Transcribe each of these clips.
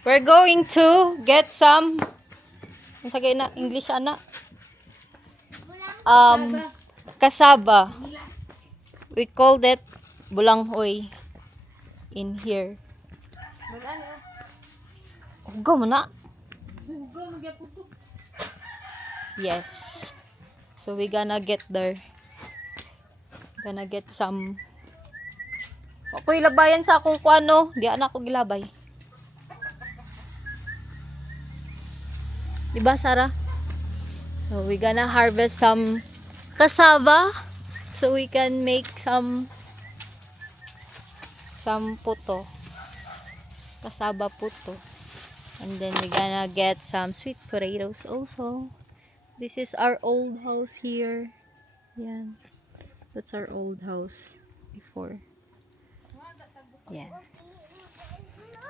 We're going to get some sagay na English ana. Kasaba. We called it bulanghoy in here. Ugaw mo na. Yes. So we gonna get there. Gonna get some. Ako'y labayan sa akong kuano. Di na ako gilabay. Diba, Sarah? So we gonna harvest some cassava so we can make some puto. Cassava puto. And then we gonna get some sweet potatoes also. This is our old house here. Yan. That's our old house before. Yan.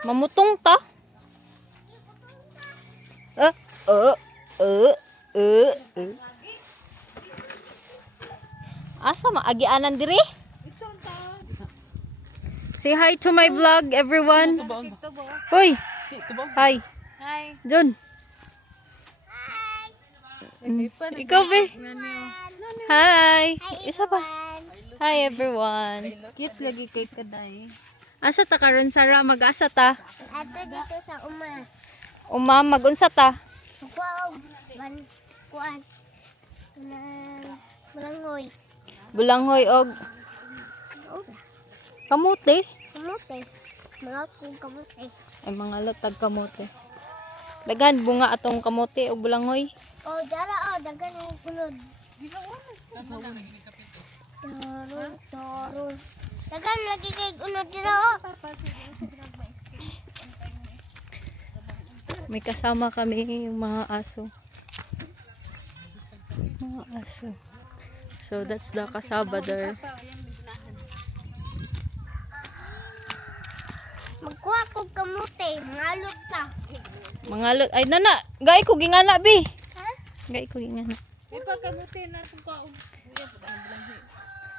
Mamutong ta. Asa maagianan diri? Say hi to my vlog, everyone. Hoy. Hi. Hi. John. Ikaw be. Hi. Isa pa. Hi everyone. Cute lagi kay Kaday. Asa ta karon Sara mag-asa ta? Ato dito sa uma. Magunsa ta? Wow. Kuan. Malangoy. Bulanghoy og kamote. Kamote. Mga kong kamote. Ay mga latag kamote. Daghan bunga atong kamote og bulanghoy. Oh, dala dagan ang kulod. Taro. Dagan lagi kay unod dira oh. May kasama kami yung mga aso. Mga aso. So that's the cassava there. Magkuha ko kamote, malot ta. Mga ay nana, gay ko gingana bi. Ha? Gay ko gingana. May pagkamuti na itong kaong.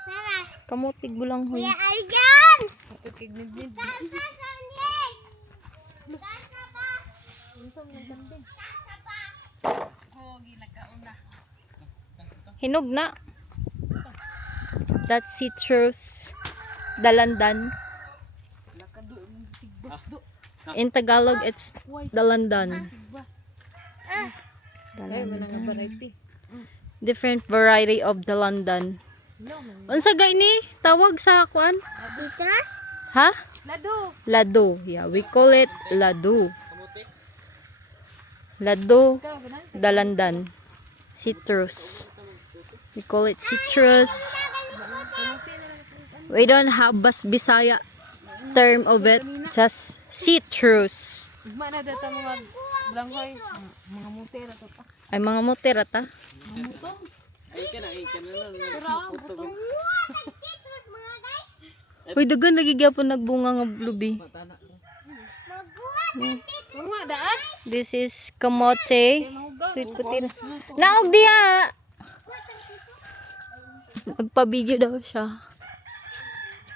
Nara. Kamutig bulanghoy. Kuya Aljan! Pagkignid-nid. Tasa Sandy! Tasa pa! Tasa pa! Hinog na. That's citrus dalandan. In Tagalog, it's dalandan. Dalandan. Different variety of dalandan. Unsa gay ni tawag sa kuan? Titras? Ha? Lado. Lado. Yeah, we call it lado. Lado dalandan. Citrus. We call it citrus. We don't have Bisaya term of it. Just citrus. Ugma na data mga blanghoy. Mga muti ra to pa. Ay mga mutera ta. Uy, dagan lagi gyapon nagbunga nga lubi. Mga daan. This is kamote. Sweet potato. Naog diya. Magpabigyo daw siya.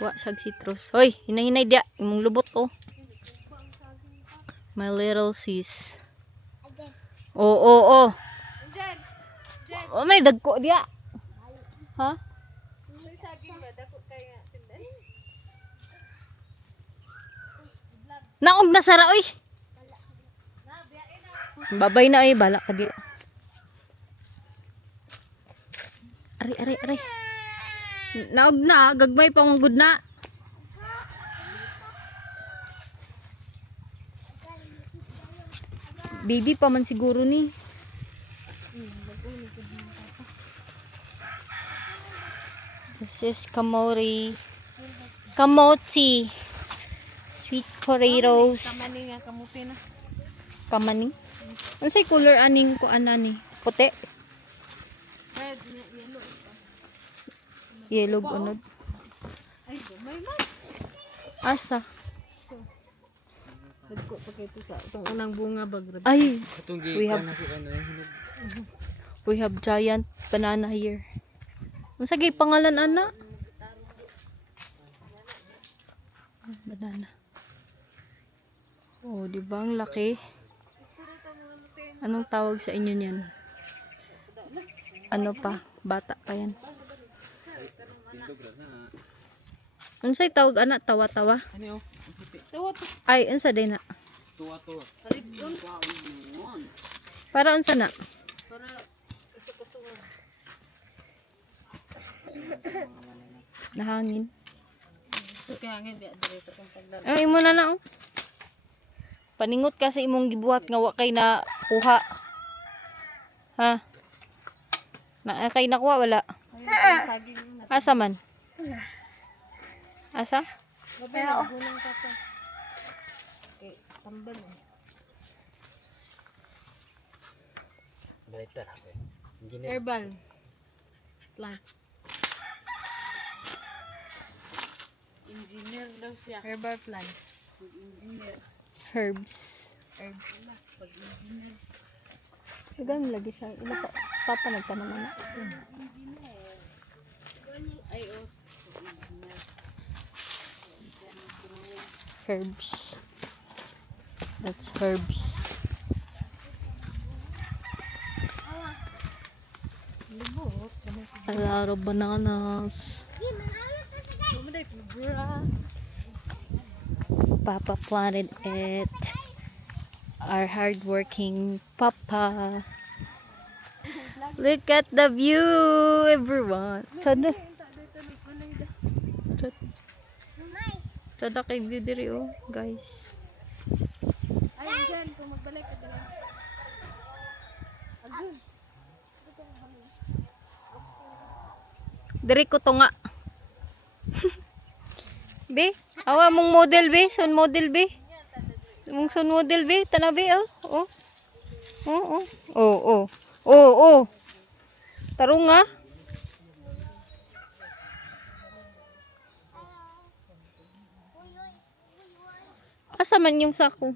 Wa siyag citrus. Hoy, hinay-hinay diya. Imong lubot oh. My little sis. Oh. Jen. Oh, may dagko diya. Ha? May saging ba dako kay nga tindan. Naog na sara oy. Babay na ay bala ka diya. Ari. Naog na, gagmay pa mong good na. Baby pa man siguro ni. This is kamote. Kamote. Sweet potatoes. Kamani nga kamuti na. Kamaning. Unsay color aning ko anani? Puti. Red, yellow. Yellow unod. Ay, may man. Asa? Dagko pa kay sa itong unang bunga bag. Ay, Itong we have we have giant banana here. Unsa gay pangalan ana? Banana. Oh, di ba ang laki? Anong tawag sa inyo niyan? Ano pa? Bata pa yan. Ano sa'y tawag anak? Tawa-tawa? Ano yun? Tawat. Ay, unsa day na? Tuwa. Para unsa na? Para kasukasuhan. Nahangin. Kaya hangin di adire kang paglaro. Ay, imo na lang. Paningot kasi imong gibuhat nga wa kay na kuha. Ha? Na kay nakuha wala. Ayun, saging na. Asa man? Asa? Kaya gulang ka pa. Okay, tambal. Baliktad ako. Engineer. Herbal plants. Engineer daw siya. Herbal plants. Engineer. Herbs. Herbs na. Pag-engineer. Dagan lagi siya. Ila pa papa nagtanaman na. Ay, engineer. Herbs. That's herbs. Lubot. A lot of bananas. Sumaday, fibra. Papa planted it. Our hardworking Papa. Look at the view, everyone. Sada. Sada kay view diri oh, guys. Ayun dyan, kung magbalik ka dyan. Agun. Diri ko to nga. Be, awa mong model be, son model be. Mong son model be, tanaw be oh. Oh. Oh, oh. Oh, oh. Oh, oh. Tarong nga. Asa man yung sako?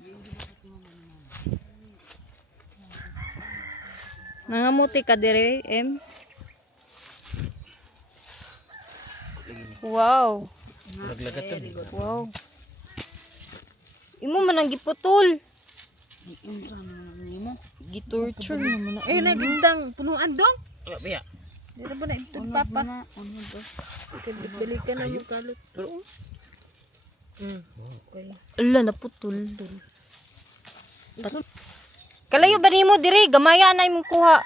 Nangamuti ka dire, em. Wow. Laglagat to. Wow. Imo man ang giputol. Gitorture naman na. Eh, nagindang punuan dong. Biya. Dito ba na ito, Papa? Balikan na yung kalot. Ala, naputol. Kalayo ba nimo diri? Gamaya na imong kuha.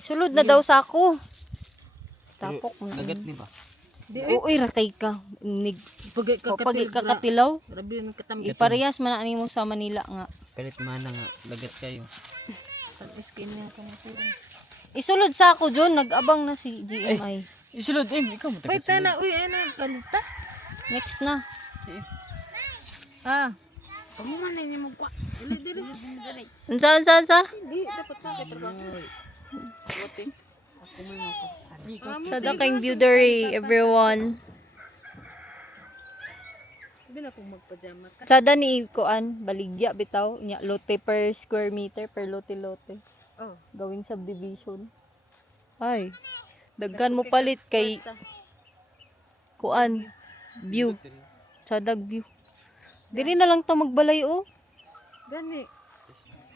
Sulod na daw sa ako. Tapok na. Lagat ni ba? Uy, ratay ka. Nig, Pagay pag kakatilaw. Grabe yung katambit. Iparehas man na nimo sa Manila nga. Palit mana nga. Lagat kayo. Skin niya ka na puro. Isulod sa ako, John. Nag-abang na si GMI. Isulod eh. Ikaw mo Wait, na. Uy, ano. Kalita. Next na. Ah. Kamu man na niyo magkwa. Dili. Unsa? Hindi, dapat na. Ako may mako. Sada kayong view diri, everyone. Sabi na kung magpajama ka. Sada ni Kuan, baligya bitaw. Nya, lote per square meter, per lote-lote. Oh. Gawing subdivision. Ay. Daghan mo palit kay Kuan. View. Sadag view. Diri na lang ta magbalay oh. Gani.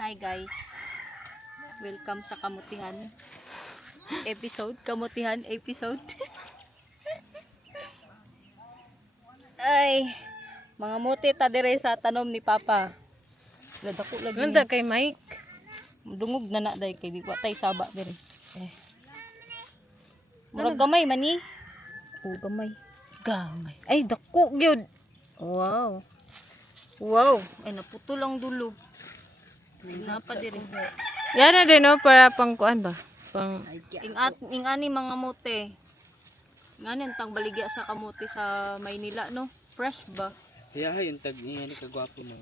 Hi guys. Welcome sa Kamutihan episode. Kamutihan episode. Ay. Mga muti ta dire sa tanom ni Papa. Ladako lagi. Ganda kay Mike. Dungog na na day kay di wa tay saba dire. Murag gamay man ni. Oh, gamay. Gamay. Ay, dako gyud. Wow. Wow, ay naputol ang dulo. Nga pa dire. Yan na din, no? Para pang kuan ba? Pang... Ingani mga mote. Ngani ang tang baligya sa kamote sa Maynila, no? Fresh ba? Kaya yung tag niya ni kagwapo na.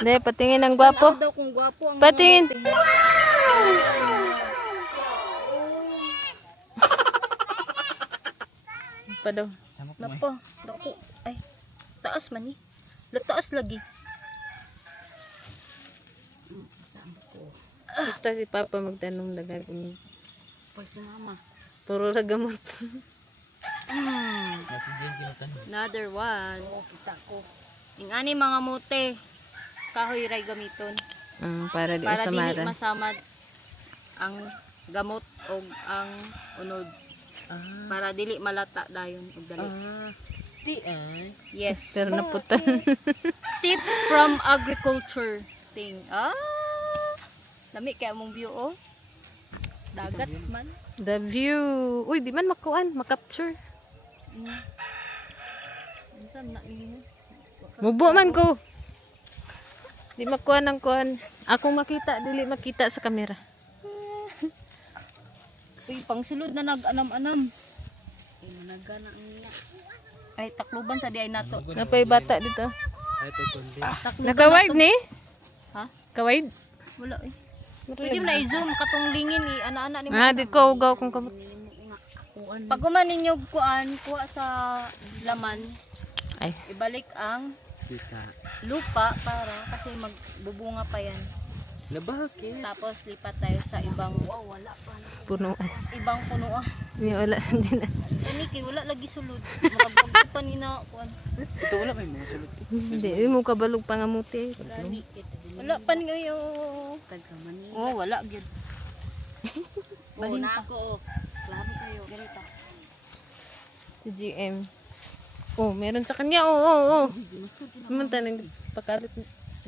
Hindi, patingin ang gwapo. Tanaw daw kung gwapo ang Patingin. mga mote. Pa daw. Napa, dako. Ay, taas man ni. Taas lagi. Basta si Papa magtanong dagan kung Pag si mama. puro ragamot. Another one. Oo, kita ko. Ing ani mga mote. Kahoy ray gamiton. Para di Para dili samaran. masamad ang gamot o ang unod. Para dili malata dayon og dali. Di ay. Yes. Pero naputan. Tips from agriculture thing. Lami kaya mong view oh. Dagat man. The view. Uy, di man makuan, makapture. Unsa na ninyo? Mubo man ko. Di makuan ang kuan. Akong makita, dili makita sa kamera. Uy, pangsulod na nag-anam-anam. Ay, managana niya. Ay, takluban sa di ay nato. Napay bata dito. Ay, ito kundi. Takluban Naka-wide ni? Ha? Ka-wide? Wala eh. Pwede mo na i-zoom katong lingin eh. Ana-ana ni mo. Di ko ugaw kung kamot. Pag kuman ninyo kuan, kuha sa laman, Ay, ibalik ang Sita. lupa para kasi magbubunga pa yan. Na bakit? Tapos lipat tayo sa ibang punuan. ibang puno. Wala, hindi na. Ani kay wala lagi sulod. Magagwag pa ni na kuan. Ito wala may mga sulod. Hindi, mo kabalog pangamuti. Wala pa ni yo. Tagkaman niya. Oh, wala gyud. Balin na ako. Klaro kayo. Ganito. Si GM. Oh, meron sa kanya. Oo. Munta nang pakalit.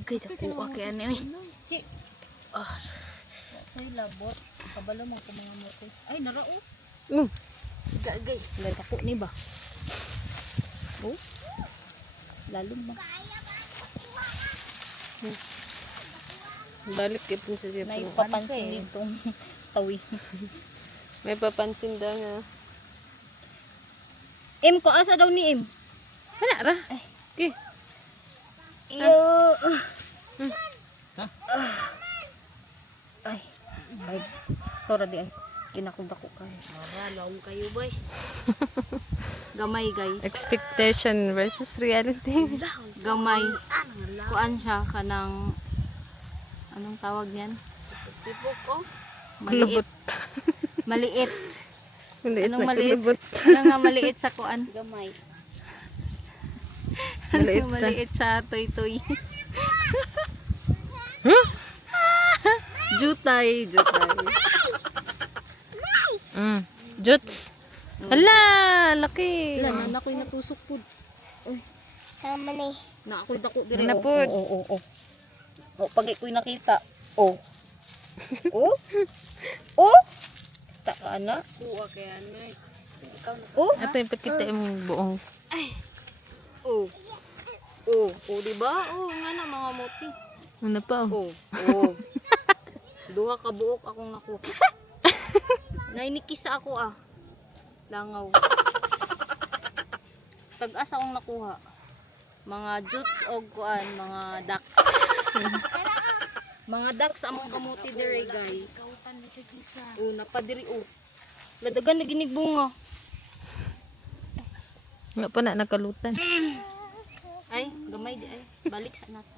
Okay, dako. Okay, ano eh. Chi. Ay labot. Kabalo mo ko mga mote. Ay narao. Gagay. Dako ni ba? Oh. Lalong ba? Balik kay po sa siya. May papansin ditong tawi. May papansin daw nga. Im ko asa daw ni Im? Wala ra. Okay. Ay. Ay. Tora di ay. Kinakudako ka. Laong kayo, boy. Gamay guys. Expectation versus reality. Gamay. Kuan siya kanang anong tawag niyan? Tipo ko. Maliit. Maliit. Maliit Anong na maliit? kulubot. Ano nga maliit sa kuan? Gamay. Maliit sa... Maliit sa toy-toy. Huh? Jutay. Juts. Hala, laki. Wala na ako'y natusok pud. Sama ni. Na ako'y dako dire. Na pud. Oo. O pag iko'y nakita. Oh. Oh. Taka na. Kuha kaya ano eh. Ikaw na. Oh. Ato yung pakita yung buong. Oh, di ba? Oh, nga na mga moti. Ano pa oh. Oh. Duha ka buok akong nakuha. Nainikisa ako ah. Langaw. Tag-as akong nakuha. Mga jutes o kuan, mga ducks. Mga ducks among kamuti dire guys. Oh, napadiri oh. Ladagan na ginig bunga. Nga pa na nakalutan. Ay, gamay di ay. Balik sa nato.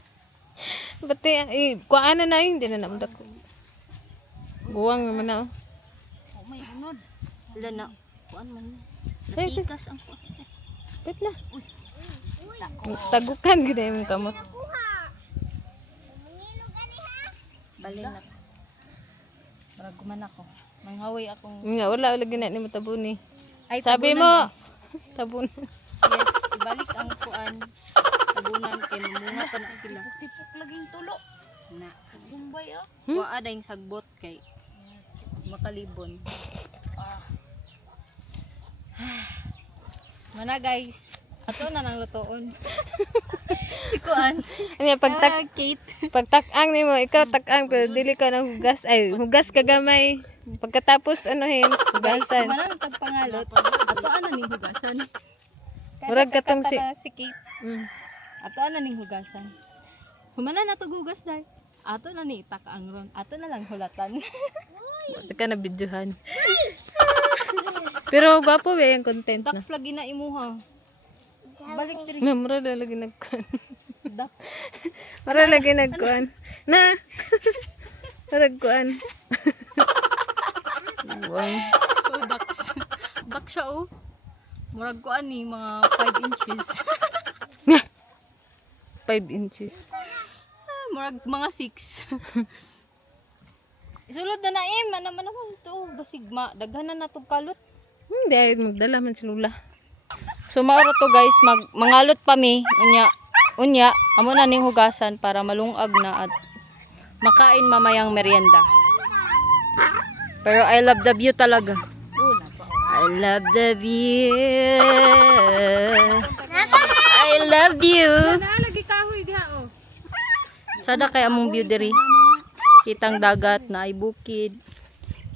Bati, kuhaan na yun. Hindi na namundak ko. Buwang naman na oh. Oh, may unod. Wala na. Kuan man. Ay, Natikas ang kuan. Pit na. Tagukan gina yung kamot. Balin na. Maraguman ako. Manghawi akong... Nga, wala gina ni matabuni. Ay, Sabi tabunan mo, tabun. Yes, ibalik ang kuan. Tabunan kay mamunga pa na sila. Tipok laging tulo. Na. Gumbay ah. Kuha dahil sagbot kay makalibon. Mana guys. Ato na nang lutoon. Si kuan. Ano Kate. pagtakang ni mo, ikaw takang pero dili ka ng hugas. Ay, hugas ka gamay. Pagkatapos anuhin, hugasan. Manang tagpangalot. Ato ana ning hugasan. Murag katong si... Si Kate. Ato ana ning hugasan. Humana na to gugas dai. Ato na ni itaka ang ron. Ato na lang hulatan. Wala ka na videohan. Pero gwapo ba yung content na? Tax lagi na imuha. Balik diri. Na, mura na lagi nagkuhan. Dak. Mura lagi nagkuhan. Na! Nagkuhan. Wow. Oh, Dax. Dak siya oh. Murag ko ani mga 5 inches. 5 inches. Murag mga 6. Isulod na naim, ano man naman to, basig daghanan na tong kalot. Hindi ay magdala man si Lula. So maoro to guys, mangalot pa mi, unya, amo na ning hugasan para malungag na at makain mamayang merienda. Pero I love the view talaga. I love the view. I love you. Lagi kahoy diha oh. Sada kay among view diri. Kitang dagat na ay bukid.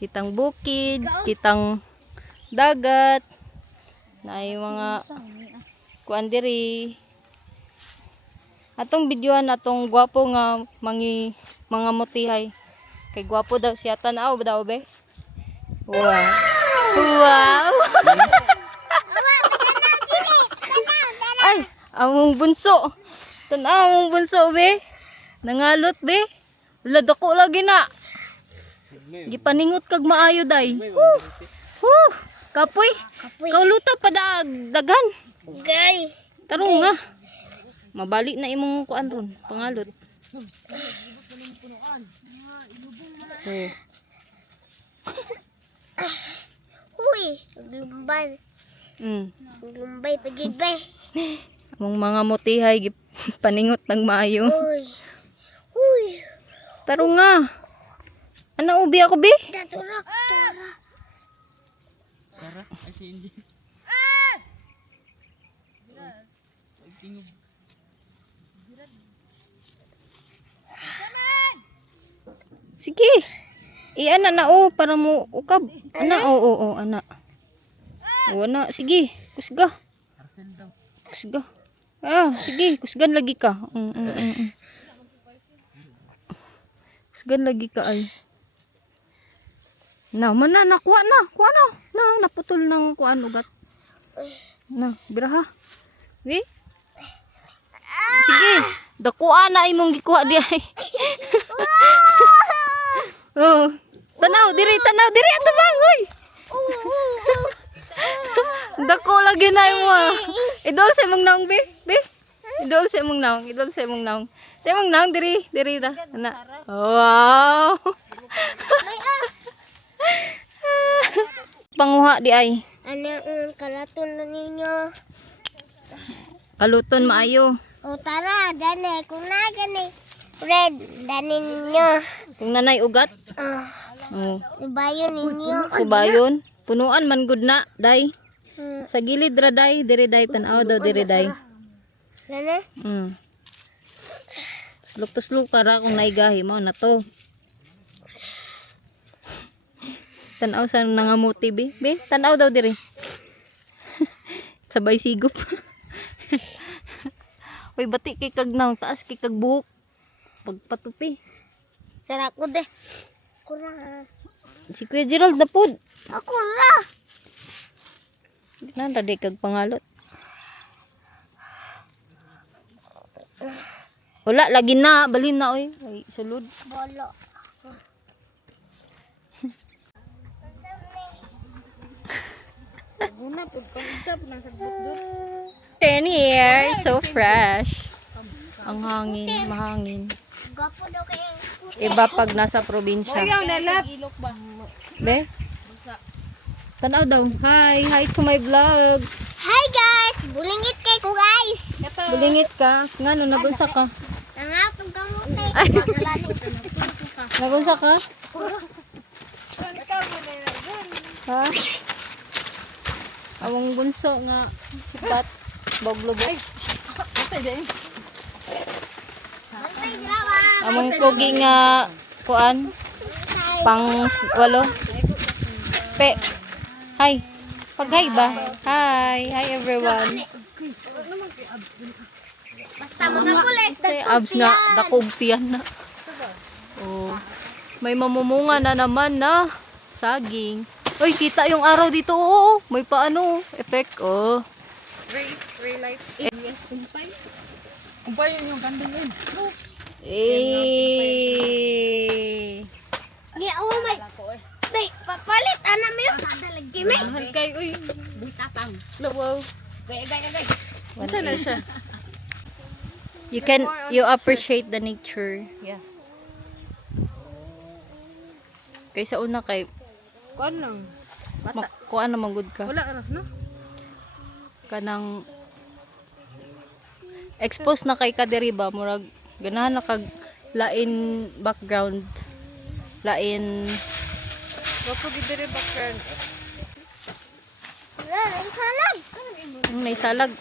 Kitang bukid, kitang dagat. Na ay mga kuan diri. Atong videohan atong gwapo nga mga mutihay. Kay gwapo daw siya, tanaw daw be. Wow. Wow. Ay, among bunso. Tanaw among bunso be. Nangalot be. Wala dako lagi na. Gipaningot kag maayo day. Kapoy. Kauluta pa dagan. Gay. Tarong nga. Mabalik na imong kuan ron, pangalot. Oh. Huy, lumbay. Lumbay pa jud bay. Among mga mutihay paningot ng maayo. Huy. Huy. Tarong nga. Ano ubi ako bi? Turak. Sarah, ay si Indy. Sige. Ana na o para mo ukab. Ana oo ana. O ana sige, kusga. Kusga. Sige, kusgan lagi ka. Kusgan lagi ka ay. Mana nakuha na. Kuha na. Naputol ng kuan ugat. Na, biraha. Di? Sige. Dakuha na imong gikuha di ay. Oh. Tanaw diri ato bang hoy. Dako lagi na imo. Idol sa imong naong be. Idol sa imong naong. Sa imong naong diri ta. Ana. Wow. Panguha di ay. Ano ang kalaton na ninyo? Kaluton maayo. O tara, dane, kung na gani. Red, dane ninyo. Kung nanay ugat. Oh. Ibayo ninyo. Subayon. Punuan man gud na, day. Hmm. Sa gilid ra day, diri day tan-aw daw diri day. Dane? Sluk ka ra kung naigahi mo na to. Tan-aw sa nangamuti be. Be, tan-aw daw diri. Sabay sigop. Uy, bati kay kag nang taas kay kag buhok. Pagpatupi. Sara ko de. Kurang. Si Kuya Gerald na pod. Ako ra. Nanda di kag pangalot. Wala lagi na, balhin na oy. Ay sulod. Bolo. 10 years, so fresh. Ang hangin, mahangin. Gapo daw kay Iba pag nasa probinsya. Be? Tanaw daw. Hi to my vlog. Hi guys, bulingit kay ko guys. Bulingit ka. Ngano, nagunsa ka? Nangatog gamote. Nagunsa ka? Ha? Awang bunso nga sipat. Boglubog. Among pogi nga kuan pang 8. Pe. Hi. Pag-hi ba? Hi everyone. Basta mga pulis. Say abs na dakog tiyan na. Oh. May mamumunga na naman na saging. Oy, kita yung araw dito. Oo, may paano effect. Oh. Ray life. Kumpay yun yung ganda yun. Eh. Ni oh my. Bay, papalit ana mi. Lagi mi. Mahal kayo, uy. Buta pa. Pam. Wow. Gay, gay, gay. Unsa na siya? You appreciate the nature. Yeah. Kaysa una kay Kuan lang. Bata. kuan na magud ka. Wala ra no? Kanang expose na kay kadiri ba murag ganahan na kag lain background, lain Wapo gid diri background. Wala, nagsalag. naisalag.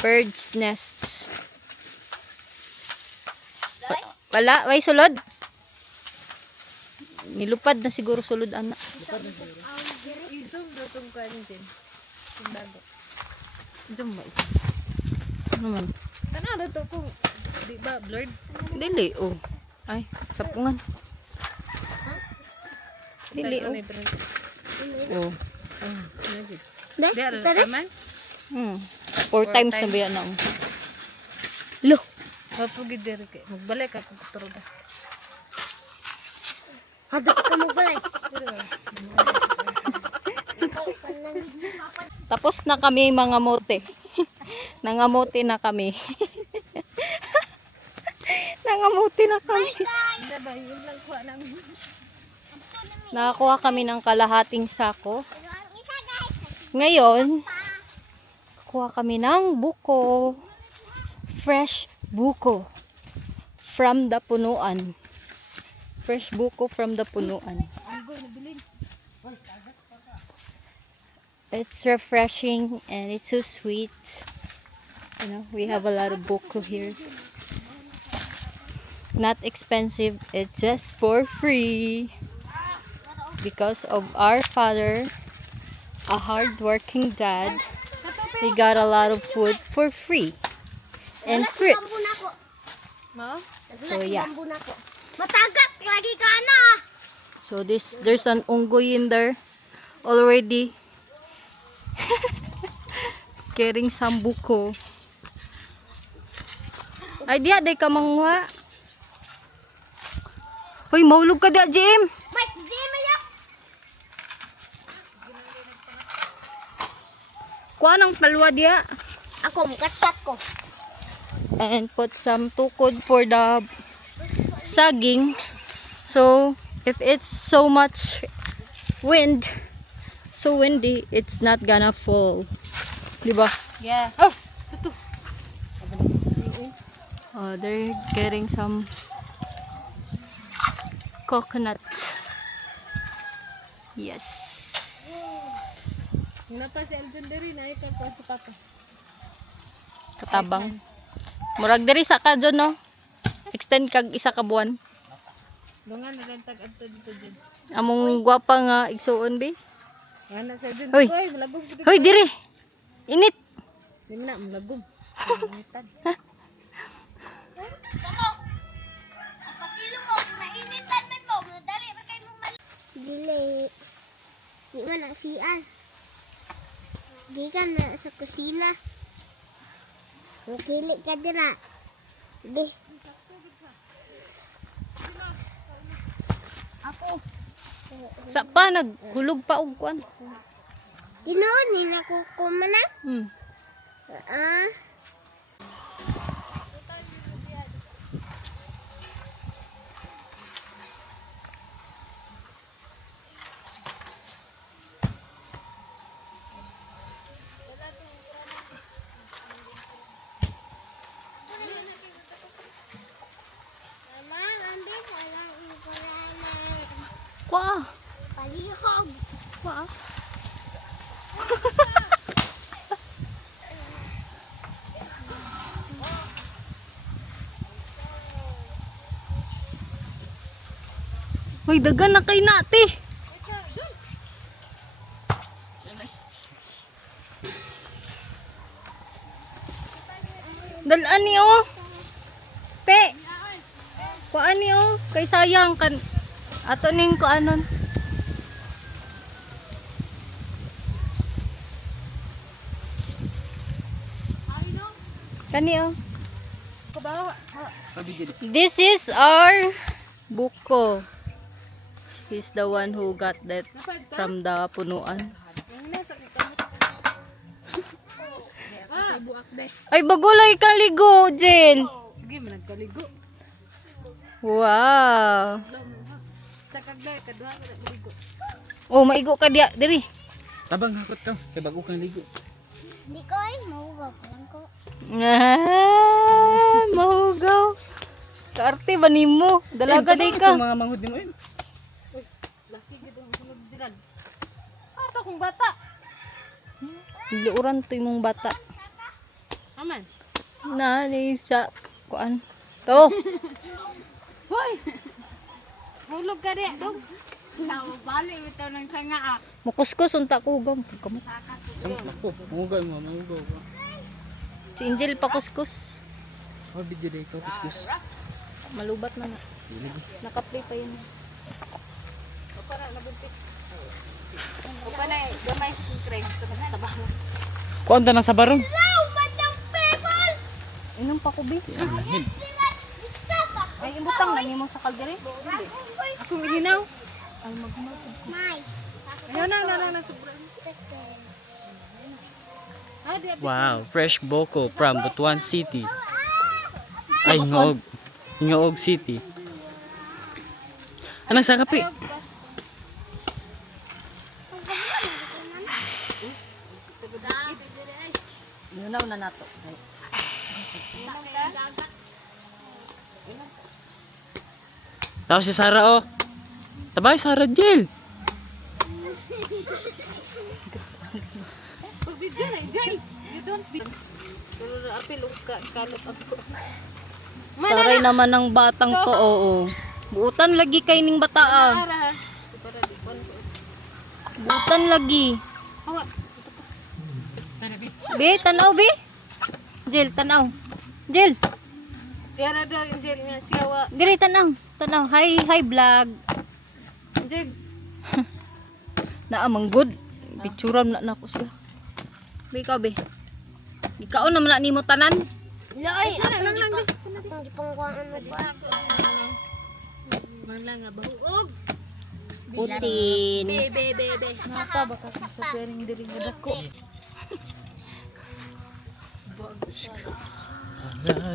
Bird's nests. Wala, way sulod. Nilupad na siguro sulod ana. Isong datong kuan din. Dago. Jum ba? Ano man? Kana na to ko di ba blurred? Dili oh. Ay, sapungan. Dili oh. Oh. Be, Di ara tara. taman. 4 times na biya na. Lo. Wapo gid diri kay magbalik ako turuda. Hadap ka mo balay. Tapos na kami mga mote. Nangamote na kami. Nangamote na kami. Diba yun lang kuha namin. Nakakuha kami ng kalahating sako. Ngayon, kuha kami ng buko. Fresh buko. From the punuan. Fresh buko from the punuan. It's refreshing and it's so sweet. You know, we have a lot of buko here. Not expensive, it's just for free. Because of our father, a hard-working dad, we got a lot of food for free. And fruits. Ma? So yeah. Matagat lagi ka na. So there's an unggoy in there already carrying some buko. Ay diya day ka manguha. Hoy, maulog ka diya, Jim. Bait, di mayo. Kuha ng palwa diya. Ako, mukasat ko. And put some tukod for the saging. So if it's so much wind, so windy, it's not gonna fall. Diba? Yeah. Oh, they're getting some coconut. Yes. Napa si Elton diri na ikaw kuha sa papa. Katabang. Murag diri sa ka dyan, no? Extend kag isa ka buwan. Dungan na lang tag-adto dito dyan. Among gwapa nga igsuon, be. Wala sa dyan. Hoy. Hoy, malagog. Hoy, diri. Init. Di mo na, malagog. Pasilong mo, mainitan man mo. Madali ra kay mo mali. Dili. Di man na siyan. Di ka na sa kusina. Makili ka dira. Di. Sa pa, naghulog pa og kuan. Tinoon ni nakukumana. Ah. Mama, ambil walang ikulangan. Kwa. Palihog. Kwa. Hoy, dagan na kay nati. Dalaan niyo. Pe. Kuan niyo kay sayang kan ato ning kuanon. Kaniyo. Sabi dili. This is our buko. He's the one who got that from the punuan. Ay, bagulay kaligo, Jill. Sige, managkaligo. Wow. Sa kagday, kadwa ka nagkaligo. Oh, maigo ka diya, diri. Tabang hakot ka. Kay bago kang ligo. Hindi ko ay mahugaw ko lang ko. Ah, mahugaw. Kaarte ba nimo? Dalaga day ka. Mga manghud nimo yun. Laki gid ang sulod diran. Ato kong bata. Luuran to imong bata. Aman. Nani sa kuan. To. Hoy. Hulog ka di, dog. Bali bitaw ng sanga. Mukuskus unta ko hugam. Kamot. Samp ako. Mungugay mo, mungugay ko. Si Angel pa kuskus. Oh, video day ko, kuskus. Malubat na na. Naka-play pa yun. Upa na, gamay sa Craig sa baho. Kuan ta na sa barong. Wow, madam people! Inom pa ko, bi. Anahin. Ay, imbutang na nimo sa kaldere. Ako mininaw. May. Ayaw na sobrang. Ah, di Wow, fresh boko from Butuan City. Ay, Ngoog City. Anong sa kape? Inunaw na nato. Ay. Tapos si Sarah, oh. Tabay, Sarah Jill. Video na, Jay. You don't be. Pero apil ka kalot ako. Taray naman ng batang to, oo. Buutan lagi kay ning bataa. Para. Buutan lagi. Hawa. Be, tanaw, be. Jill, tanaw. Jill, Siya na daw yung Jay nga siyawa. diri tanaw. Tanaw. Hi, vlog. Jay. Naamang good. Picturam na nako siya. Be, ikaw, be. Ikaw naman na nimo tanan. Loy, ako lang lang. Akong gipangkuhaan mo pa. Man lang nga bahuog. Putin. Be. Napa baka sa pwering diri nga dako.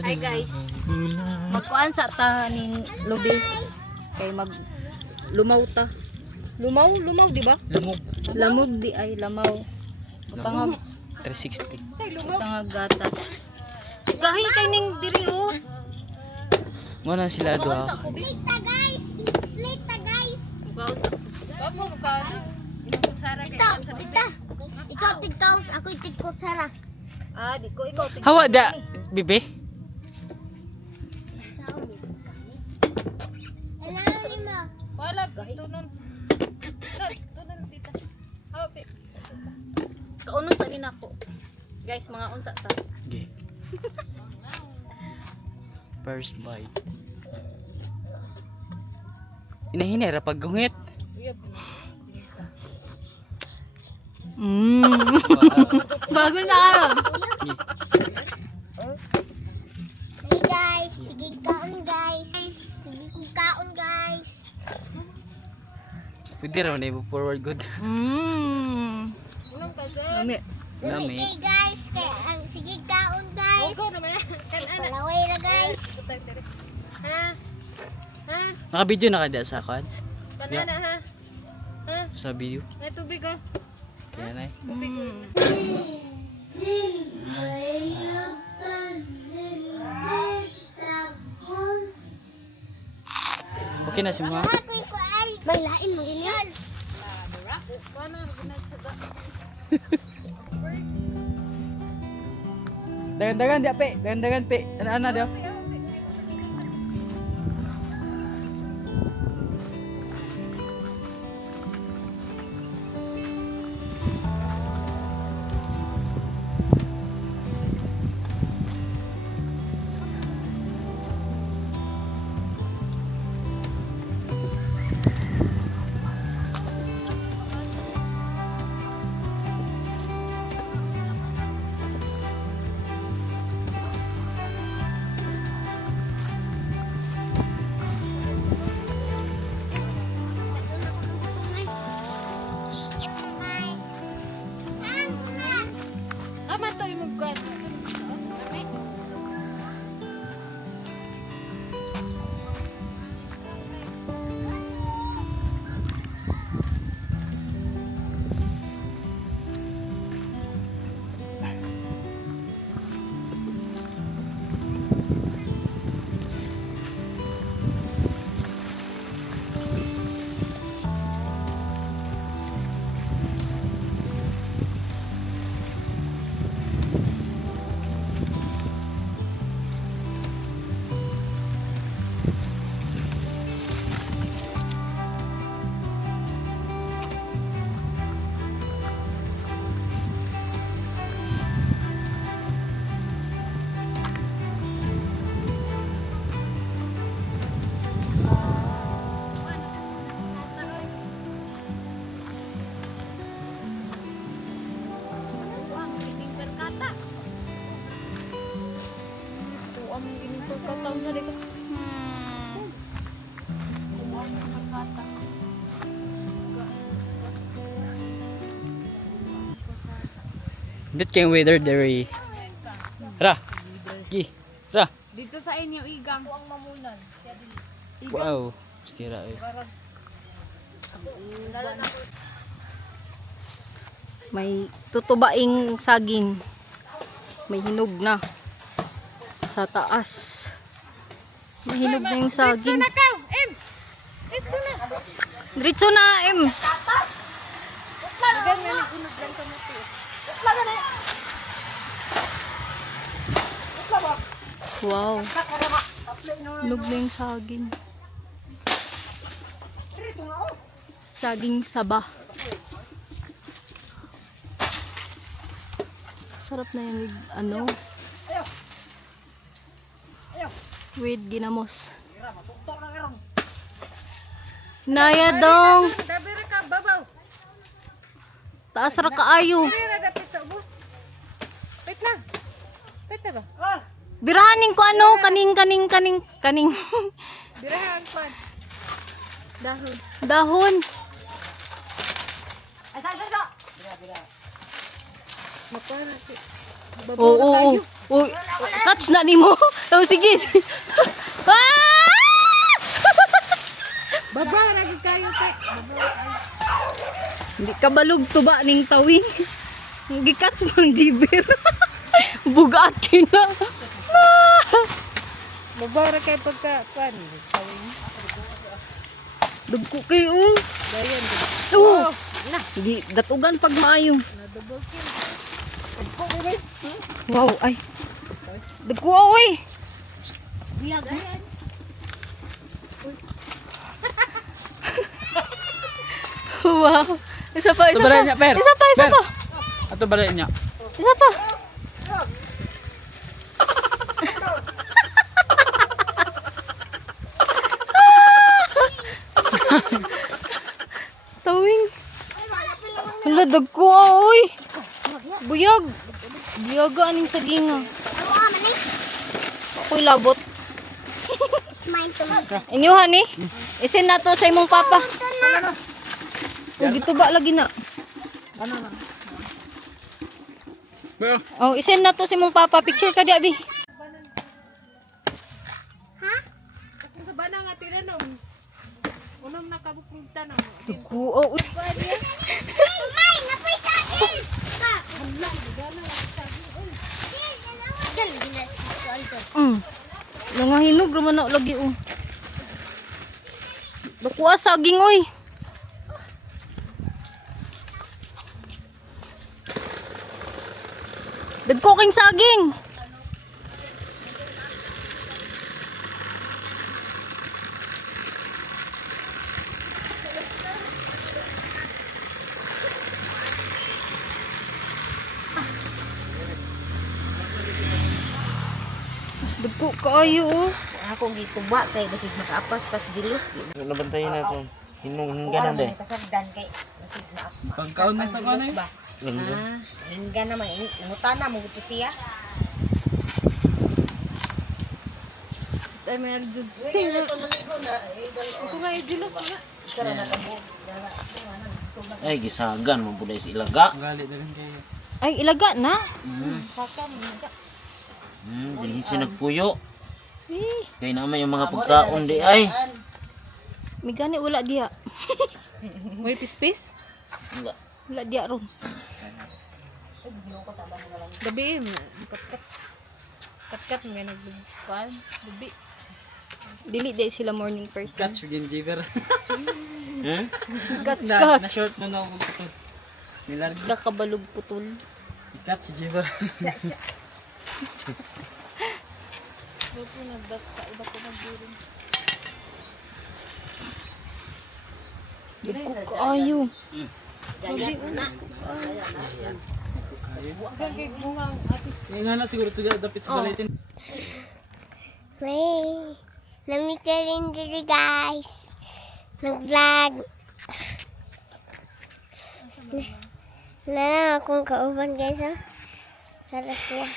Hi guys. Magkuan sa tahaning lubi. Kay lumaw ta. Lumaw, di ba? Lamog. Lamog di ay lamaw. Utangag 360. utangag gatas. Kahi kay ning diri oh. Muna sila doon. Plate ta guys! Plate ta guys! Kuan sa Papo ka na. Inabot sara kay Ito, sa ito. Ikaw tigkaos, ako tigkot sara. ah di ko ikaw tig. Hawa da, bibe. Alam ni mo. wala tunon. Tunon tita. Happy. Kaunon sa dinako. Guys, mga unsa ta. Okay. First bite. Inahinera pag gungit. Bago na karon. Hey guys, sige kaon guys. Sige kong kaon guys. Pwede raw na forward good. Unong ka sir. Lami. Lami. Hey guys, sige kaon guys. Go naman. Kan-ana. Palaway na guys. Ha? Ha? Naka-video na kada sa akin. Banana ha? Ha? Sa video. May tubig oh. Kaya na eh. Okay na si mga. Ako'y kuan. May lain mo ganyan. Paano ginasada? Dagan-dagan dia pe. Dagan-dagan pe. Ana-ana dia. Dit kayong weather dere. Ra. Gi. Ra. Dito sa inyo, igang. Wow. Stira eh. May tutubaing saging. May hinog na. Sa taas. May hinog na yung saging. Diretso na, Em. Wow. Hinog na yung saging. Saging saba. Sarap na yung ano. With ginamos. Naya dong. Dabira ka, babaw. Taas ra kaayo. Dabira dapit sa ubos. Wait lang. Wait na ba? Birahanin ko ano, kaning. Birahan pan. Dahon. Dahon. Mapana si. Oo. Oh, catch na nimo. Oh, sige. Ah! Baba, ragid kayo kay. Hindi ka balog tuba ning tawing. Gikats mo ang jibir. Bugat kina. Baba ra kay pagka kwan. Dugko kayo. Dayon. Oo. Na, di datugan pag maayo. Na double kill. Wow, ay. Dugko oy. Biyag. Wow. Isa pa. Ato ba niya, per? Isa pa. Per. Ato ba niya? Isa pa. Tawing. Hala, dagko oy. Buyag. Buyaga aning saging ah. Ano ka man eh? Ako'y labot. Smile to me. Inyuhan ni. Isin na to sa imong papa. Oh, dito ba lagi na? Per. Oh, isin na to sa imong papa. Picture ka di abi. Kung sa bana nga tinanom. Unong nakabukong tanong. Dagko oh. May, napay ka eh! Nangahinog naman na lagi oh. Bakuha saging oy. Dagko king saging. Dagko kaayo oh. Ako gituba kay basig makaapas pas dilos. Nabantayin na ito. Hinungganan deh. Kasagdan kay basig na ako. Pagkaon na sa kanay. Hingga naman ingutana mo gusto siya. Ay, may nagdud. Ako nga idilos na. Ay, gisagan mo pula sa ilaga. Galit na rin kayo. Ay, ilaga na. Dili siya nagpuyo. Eh, Kaya naman yung mga pagkaon di ay. may gani wala diya. May pispis? Wala. Wala diya ron. Gabi, kat-kat. Kat-kat, may nagbubuan. Gabi. Dili day sila morning person. Catch again, Jiver. Hmm? Catch, Na catch. short mo na ako ito. Nilarg. Kakabalog putol. Catch si Jiver. Bago na, iba ko nagbirin. Dugko kaayo. Gagay bunga ang atis. Ngayon nga na siguro ito dapit sa balitin. May, nami ka rin dito guys. Nag-vlog. Na akong kauban guys oh. Tara siya.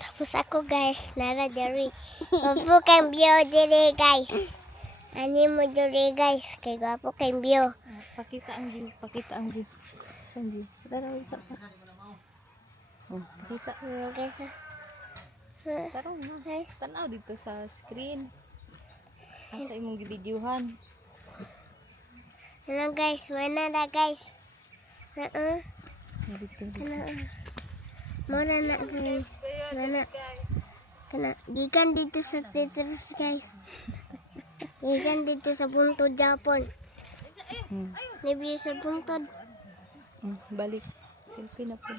Tapos ako guys, nara diri. Opo kang bio diri guys. Ani mo diri guys, kay gwapo kay bio. Pakita ang view, pakita ang view. Saan view? Tara, oh, pakita. Guys oh. Tara na. Guys, Tanaw dito sa screen. Asa imong gibidyuhan. hello guys, wala na guys. Dito. Muna na guys. Wala. Kana, gikan dito sa Tetris guys. Gikan dito sa buntod Japon. Nibyo sa buntod. Balik. Selfie na po.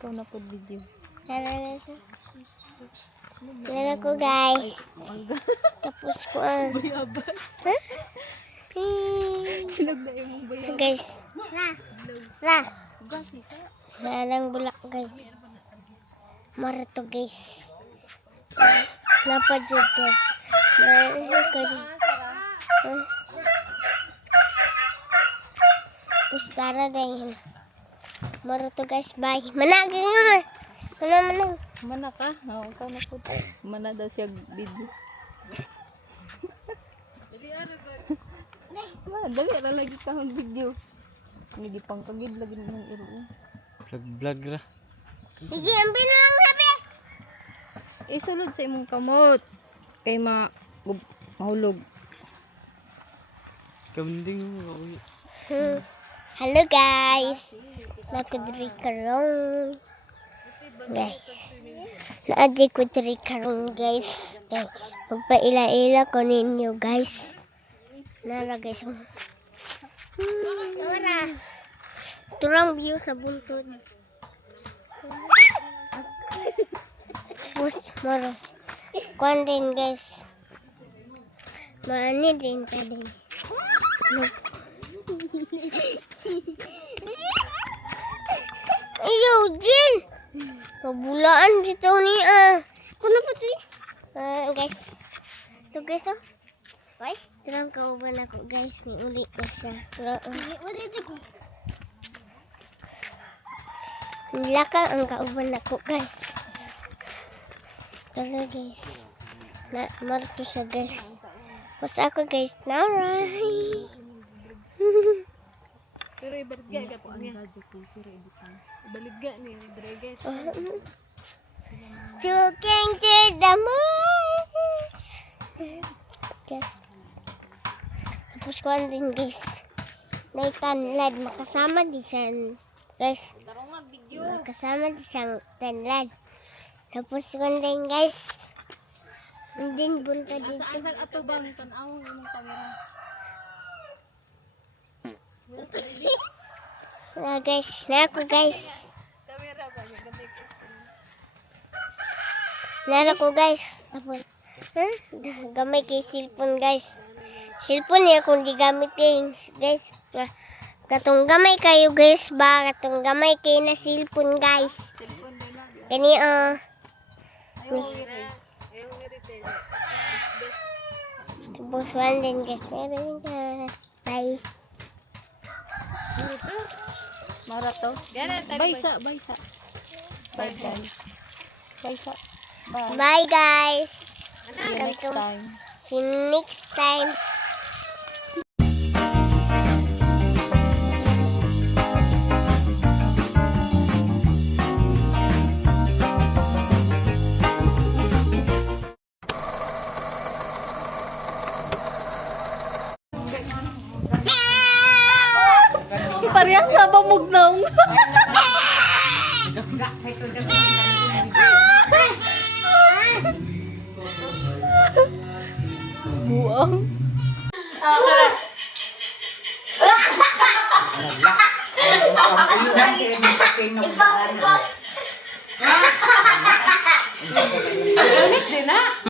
Ikaw na po video. Tara guys. Tara ko guys. Tapos ko ang. Ha? So, guys. La. Lalang bulak guys. Marato guys. Lapad yun guys. Tapos tara dahil. Marato guys. Bye. Managin nga. Manang. Mana ka? Oo, ikaw na po. Mana daw siya video. Dali ra lagi ka ang video. Hindi pang pagid lagi ng iro. Vlog ra. Sige, ang bilang sabi. Isulod sa imong kamot. Kay mahulog. Kamding mo. Hello guys. Nakadiri karong. Guys. Naadi ko diri karong guys. Magpaila-ila ko ninyo guys. Nara guys. Nara. Turang view sa buntod. Tapos, maro. Kuan din guys. Maani din ka din. Ayaw, Jin! Pabulaan dito ni Kuna pa ito guys. Ito guys oh. Why? Turang kauban ako guys. Ni uli ko siya. Nilakang ang kauban ako guys. Tara guys. Na marto siya guys. Mas ako guys. Naray. Pero ibalik ka po niya. Ibalik ka niya. Ibalik guys. Chuking to the moon. Guys. Tapos ko din guys. Naitanlad. Makasama din siya. Guys. Makasama din siyang tanlad. Tapos ko din guys. Hindi bunta dito. Asa ato bang tanaw imong kamera? Guys. Na ako guys. Kamera ba yung gabi ko? Nara ko guys. Tapos. Gamay kay cellphone guys. Cellphone niya kung di gamit kayo guys. Katong gamay kayo guys ba? Katong gamay kayo na cellphone guys. Kani tapos one din guys. Bye. Marato. Baysa. Bye guys. Baysa. Bye. Bye guys. See you next time. See you next time. parehas na pamugnaw. Buang.